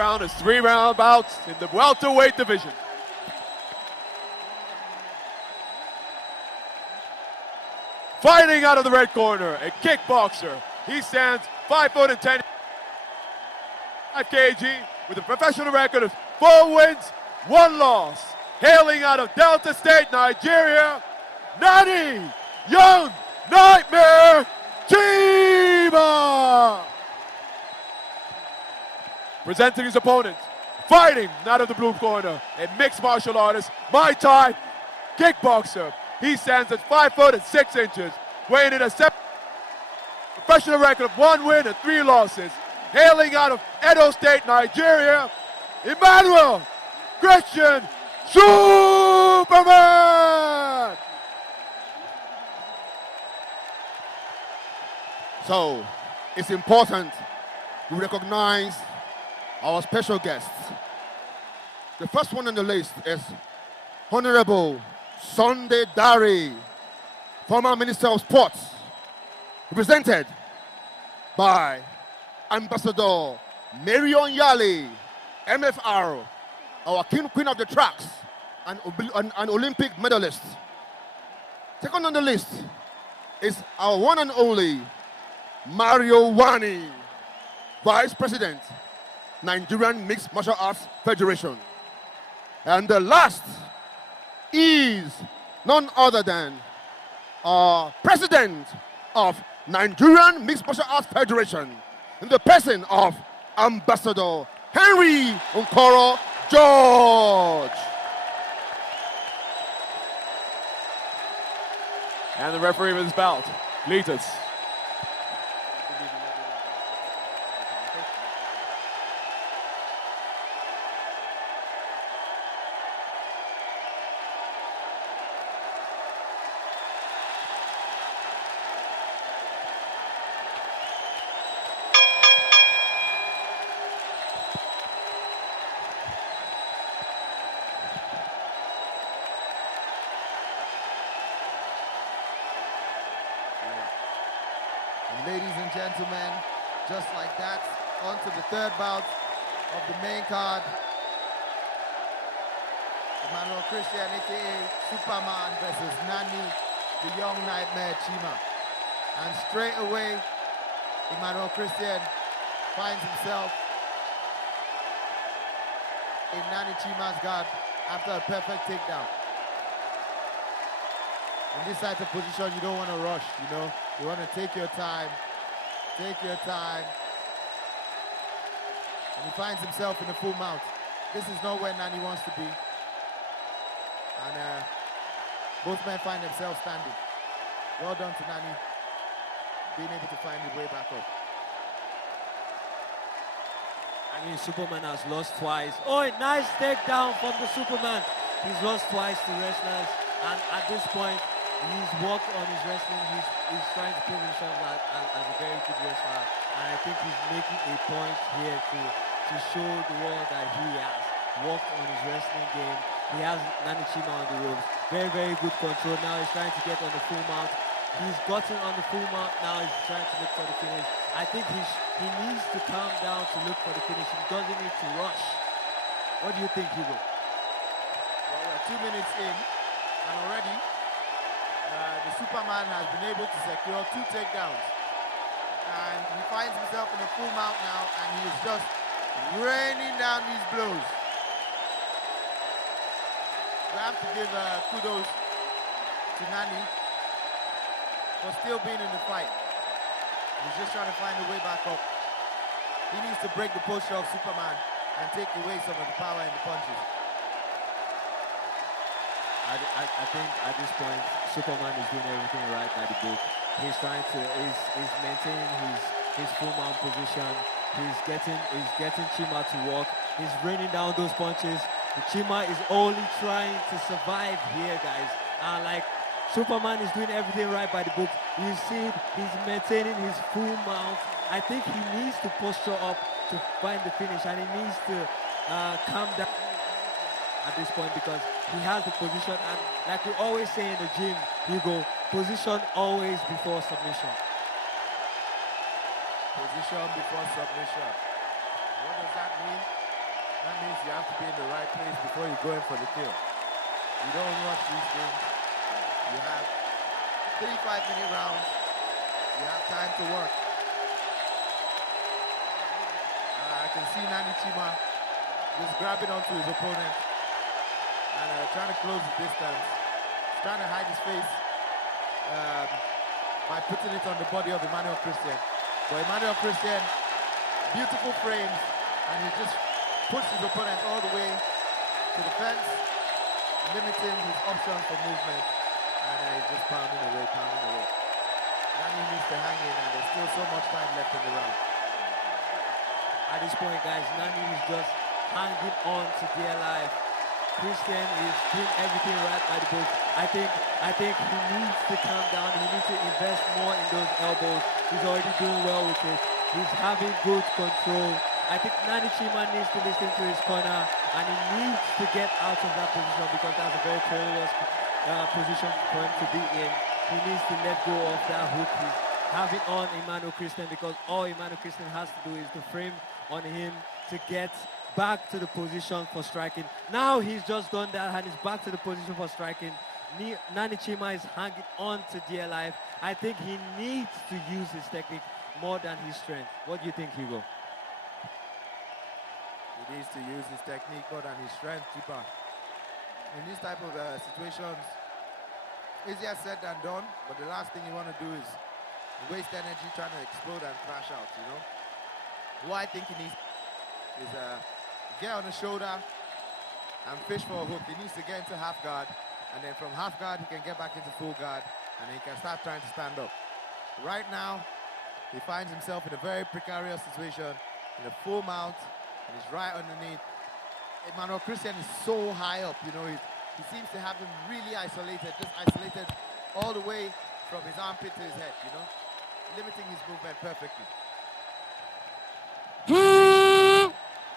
round is 3-round bouts in the welterweight division. Fighting out of the red corner, a kickboxer. He stands 5 foot and 10 kg with a professional record of 4 wins, 1 loss. Hailing out of Delta State, Nigeria, Nani Young Nightmare CHIMA! Presenting his opponent, fighting out of the blue corner, a mixed martial artist, Muay Thai kickboxer. He stands at 5 foot and 6 inches, weighing in a professional record of 1 win and 3 losses. Hailing out of Edo State, Nigeria, Emmanuel Christian Superman! So, it's important we recognize our special guests. The first one on the list is Honorable Sunday Dari, former Minister of Sports, represented by Ambassador Marion Yali, MFR, our queen of the tracks, and an Olympic medalist. Second on the list is our one and only Mario Wani, Vice President, Nigerian Mixed Martial Arts Federation. And the last is none other than our President of Nigerian Mixed Martial Arts Federation, in the person of Ambassador Henry Nkoro George. And the referee of this bout, Letus. Ladies and gentlemen, just like that, on to the third bout of the main card. Emmanuel Christian, aka Superman, versus Nani, the Young Nightmare CHIMA. And straight away, Emmanuel Christian finds himself in Nani CHIMA's guard after a perfect takedown. In this type of position, you don't want to rush, you know. You want to take your time. Take your time. And he finds himself in a full mount. This is not where Nani wants to be. And both men find themselves standing. Well done to Nani, being able to find his way back up. I mean, Superman has lost twice. Oh, a nice takedown from the Superman. He's lost twice to wrestlers. And at this point, he's worked on his wrestling. He's trying to prove himself as a very good wrestler. And I think he's making a point here to show the world that he has worked on his wrestling game. He has Nani CHIMA on the ropes. Very, very good control. Now he's trying to get on the full mount. He's gotten on the full mount. Now he's trying to look for the finish. I think he needs to calm down to look for the finish. He doesn't need to rush. What do you think, Hugo? Well, we're 2 minutes in, and already the Superman has been able to secure 2 takedowns. And he finds himself in a full mount now, and he is just raining down these blows. We have to give kudos to Nani for still being in the fight. He's just trying to find a way back up. He needs to break the posture of Superman and take away some of the power in the punches. I think at this point, Superman is doing everything right by the book. He's trying to, he's maintaining his full mount position. He's getting CHIMA to work. He's raining down those punches. The CHIMA is only trying to survive here, guys. And like, Superman is doing everything right by the book. You see, he's maintaining his full mount. I think he needs to posture up to find the finish, and he needs to calm down at this point because he has the position, and like we always say in the gym, Hugo, position always before submission. Position before submission. What does that mean? That means you have to be in the right place before you go in for the kill. You don't rush these things. You have 3 5-minute rounds. You have time to work. I can see Nani Chima just grabbing onto his opponent and trying to close the distance. He's trying to hide his face by putting it on the body of Emmanuel Christian. But Emmanuel Christian, beautiful frames, and he just pushed his opponent all the way to the fence, limiting his options for movement, and he's just pounding away. Nani needs to hang in, and there's still so much time left in the round. At this point, guys, Nani is just hanging on to dear life. Christian is doing everything right by the book. I think he needs to calm down. He needs to invest more in those elbows. He's already doing well with it. He's having good control. I think Nani Chima needs to listen to his corner, and he needs to get out of that position because that's a very perilous position for him to be in. He needs to let go of that hook he's having on Emmanuel Christian, because all Emmanuel Christian has to do is to frame on him to get back to the position for striking. Now he's just done that and he's back to the position for striking. Nani Chima is hanging on to dear life. I think he needs to use his technique more than his strength. What do you think, Hugo? He needs to use his technique more than his strength, Chipa. In these type of situations, easier said than done, but the last thing you want to do is waste energy trying to explode and crash out, you know? What I think he needs is get on the shoulder and fish for a hook. He needs to get into half guard, and then from half guard he can get back into full guard, and then he can start trying to stand up. Right now, he finds himself in a very precarious situation, in a full mount, and he's right underneath. Emmanuel Christian is so high up, you know, he seems to have him really isolated, just isolated all the way from his armpit to his head, you know, limiting his movement perfectly.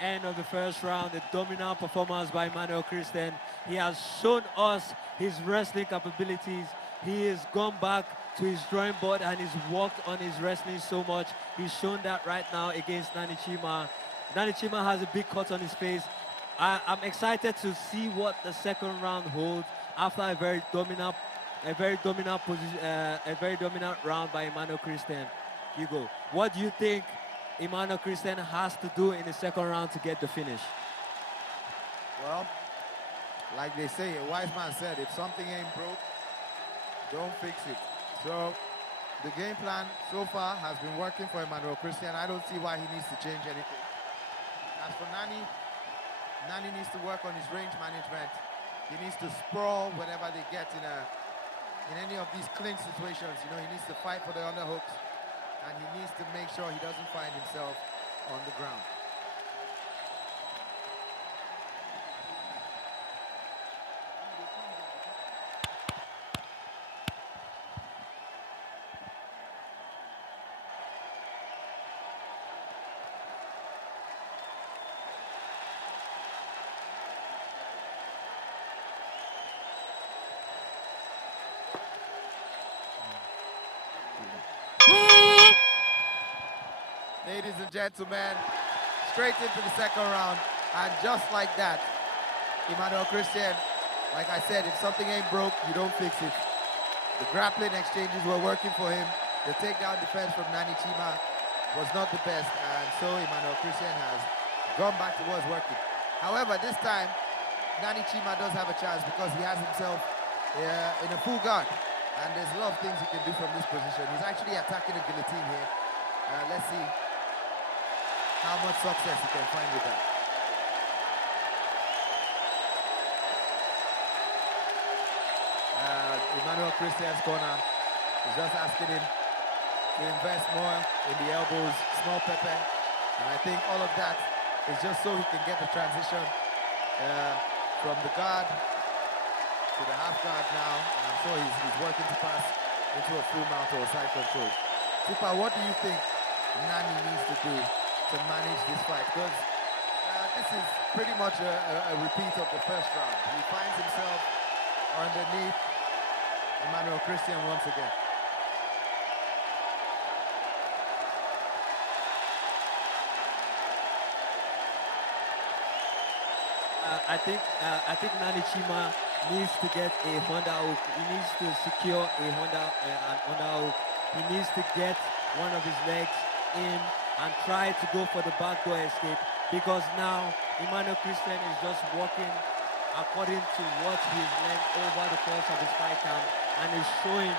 End of the first round, a dominant performance by Emmanuel Christian. He has shown us his wrestling capabilities. He has gone back to his drawing board and he's worked on his wrestling so much. He's shown that right now against Nani Chima. Nani Chima has a big cut on his face. I'm excited to see what the second round holds after a very dominant round by Emmanuel Christian. Hugo, what do you think Emmanuel Christian has to do in the second round to get the finish? Well, like they say, a wise man said, if something ain't broke, don't fix it. So the game plan so far has been working for Emmanuel Christian. I don't see why he needs to change anything. As for Nani needs to work on his range management. He needs to sprawl whenever they get in any of these clinch situations. You know, he needs to fight for the underhooks, and he needs to make sure he doesn't find himself on the ground. Ladies and gentlemen, straight into the second round, and just like that, Emmanuel Christian, like I said, if something ain't broke, you don't fix it. The grappling exchanges were working for him. The takedown defense from Nani Chima was not the best, and so Emmanuel Christian has gone back to what's working. However, this time, Nani Chima does have a chance because he has himself in a full guard, and there's a lot of things he can do from this position. He's actually attacking a guillotine here. Let's see how much success he can find with that. Emmanuel Christian's corner is just asking him to invest more in the elbows, small pepper, and I think all of that is just so he can get the transition from the guard to the half guard now, and I'm sure he's working to pass into a full mount or a side control. Tipa, what do you think Nani needs to do to manage this fight? Because this is pretty much a repeat of the first round. He finds himself underneath Emmanuel Christian once again. I think Nani Chima needs to get a Honda hook. He needs to secure an Honda hook. He needs to get one of his legs in and try to go for the backdoor escape, because now Emmanuel Christian is just walking according to what he's learned over the course of his fight camp, and is showing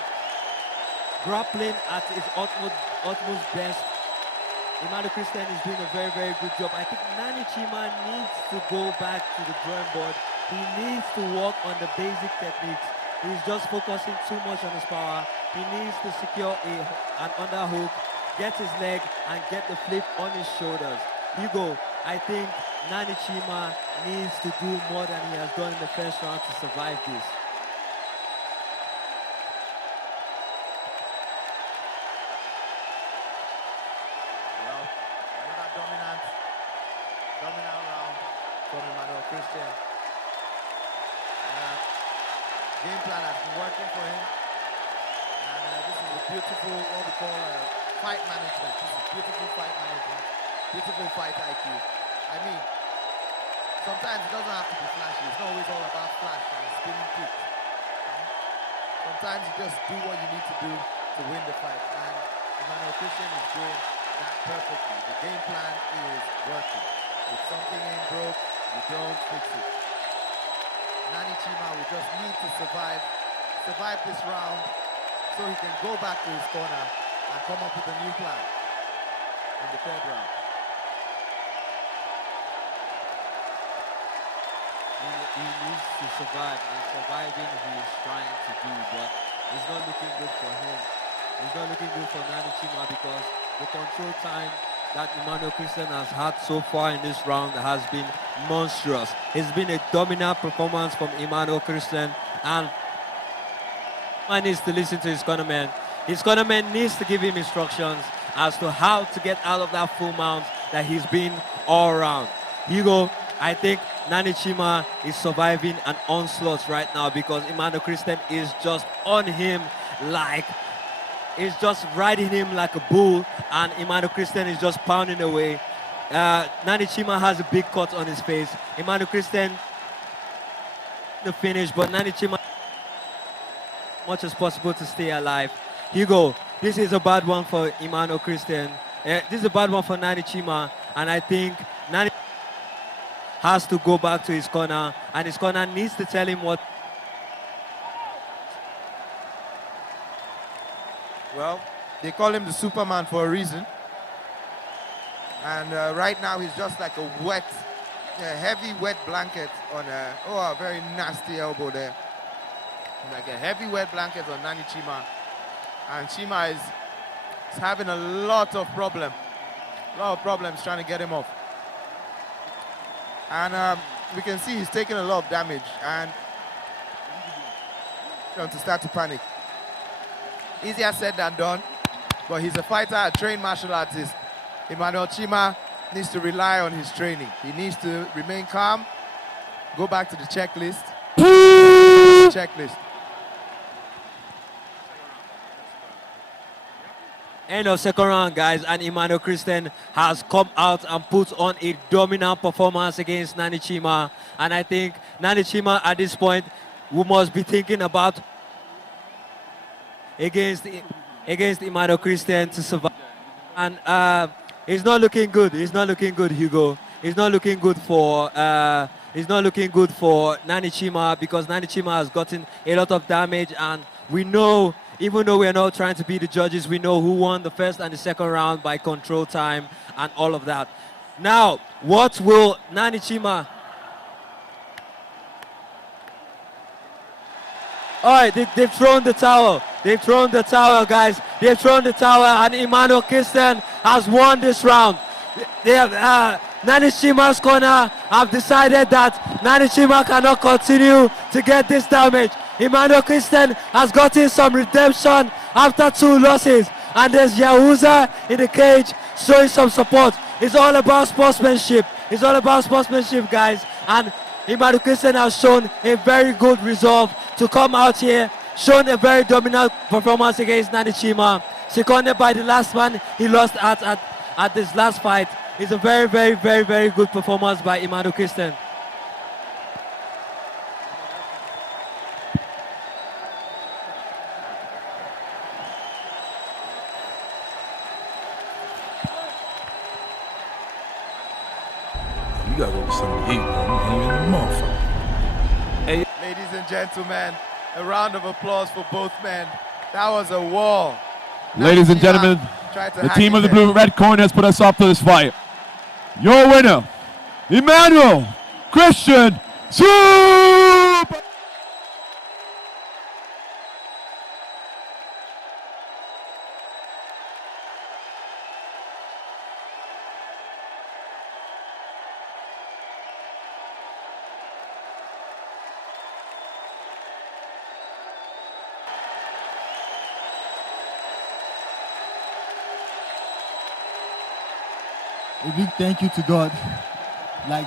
grappling at his utmost best. Emmanuel Christian is doing a very, very good job. I think Nani Chima needs to go back to the drawing board. He needs to work on the basic techniques. He's just focusing too much on his power. He needs to secure an underhook, get his leg, and get the flip on his shoulders. Hugo, I think Nani Chima needs to do more than he has done in the first round to survive this. Well, another dominant round from Emmanuel Christian. Game plan has been working for him. And this is a beautiful, what we call fight management. This is beautiful fight management, beautiful fight IQ. I mean, sometimes it doesn't have to be flashy. It's not always all about flash and spinning kicks. Sometimes you just do what you need to do to win the fight. And Emmanuel Christian is doing that perfectly. The game plan is working. If something ain't broke, you don't fix it. Nani Chima will just need to survive this round so he can go back to his corner and come up with a new plan in the third round. He needs to survive, and surviving he is trying to do, but it's not looking good for him. It's not looking good for Nani Chima, because the control time that Emmanuel Christian has had so far in this round has been monstrous. It's been a dominant performance from Emmanuel Christian, and he needs to listen to his cornerman. His cornerman needs to give him instructions as to how to get out of that full mount that he's been all around. Hugo, I think Nani Chima is surviving an onslaught right now, because Emmanuel Christian is just on him is just riding him like a bull, and Emmanuel Christian is just pounding away. Nani Chima has a big cut on his face. Emmanuel Christian the finish, but Nani Chima as much as possible to stay alive. Hugo, this is a bad one for Emmanuel Christian. This is a bad one for Nani Chima, and I think Nani has to go back to his corner, and his corner needs to tell him what. Well, they call him the Superman for a reason. And right now he's just like a heavy wet blanket on a very nasty elbow there. Like a heavy wet blanket on Nani Chima. And Chima is having a lot of problems trying to get him off. And we can see he's taking a lot of damage and to start to panic. Easier said than done, but he's a fighter, a trained martial artist. Emmanuel Chima needs to rely on his training. He needs to remain calm, go back to the checklist. End of second round, guys, and Emmanuel Christian has come out and put on a dominant performance against Nani Chima. And I think Nani Chima at this point, we must be thinking about against Emmanuel Christian to survive. And it's not looking good. It's not looking good, Hugo. It's not looking good for Nani Chima, because Nani Chima has gotten a lot of damage, and we know, even though we are not trying to be the judges, we know who won the first and the second round by control time and all of that. Now, what will Nani Chima... All right, they've thrown the towel. They've thrown the towel, guys. They've thrown the towel, and Emmanuel Christian has won this round. They have Nani Chima's corner have decided that Nani Chima cannot continue to get this damage. Emmanuel Christian has gotten some redemption after 2 losses, and there's Yahuza in the cage showing some support. It's all about sportsmanship. It's all about sportsmanship, guys. And Emmanuel Christian has shown a very good resolve to come out here, shown a very dominant performance against Nani Chima, seconded by the last man he lost at this last fight. It's a very, very, very, very good performance by Emmanuel Christian. You gotta go with something to eat, bro. I'm hungry in the motherfucker. Ladies and gentlemen, a round of applause for both men. That was a war. Ladies and gentlemen, the team of the blue red corner has put us up to this fight. Your winner, Emmanuel Christian Super. A big thank you to God. Like,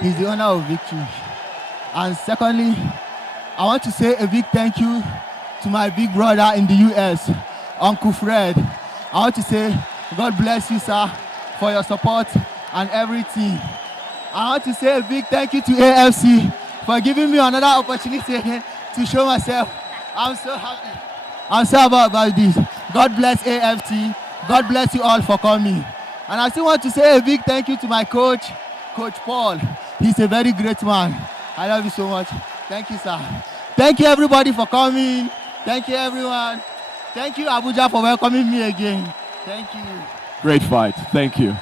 He's the owner of victory. And secondly, I want to say a big thank you to my big brother in the US, Uncle Fred. I want to say, God bless you, sir, for your support and everything. I want to say a big thank you to AFC for giving me another opportunity again to show myself. I'm so happy. I'm so happy about this. God bless AFC. God bless you all for coming. And I still want to say a big thank you to my coach, Coach Paul. He's a very great man. I love you so much. Thank you, sir. Thank you, everybody, for coming. Thank you, everyone. Thank you, Abuja, for welcoming me again. Thank you. Great fight. Thank you.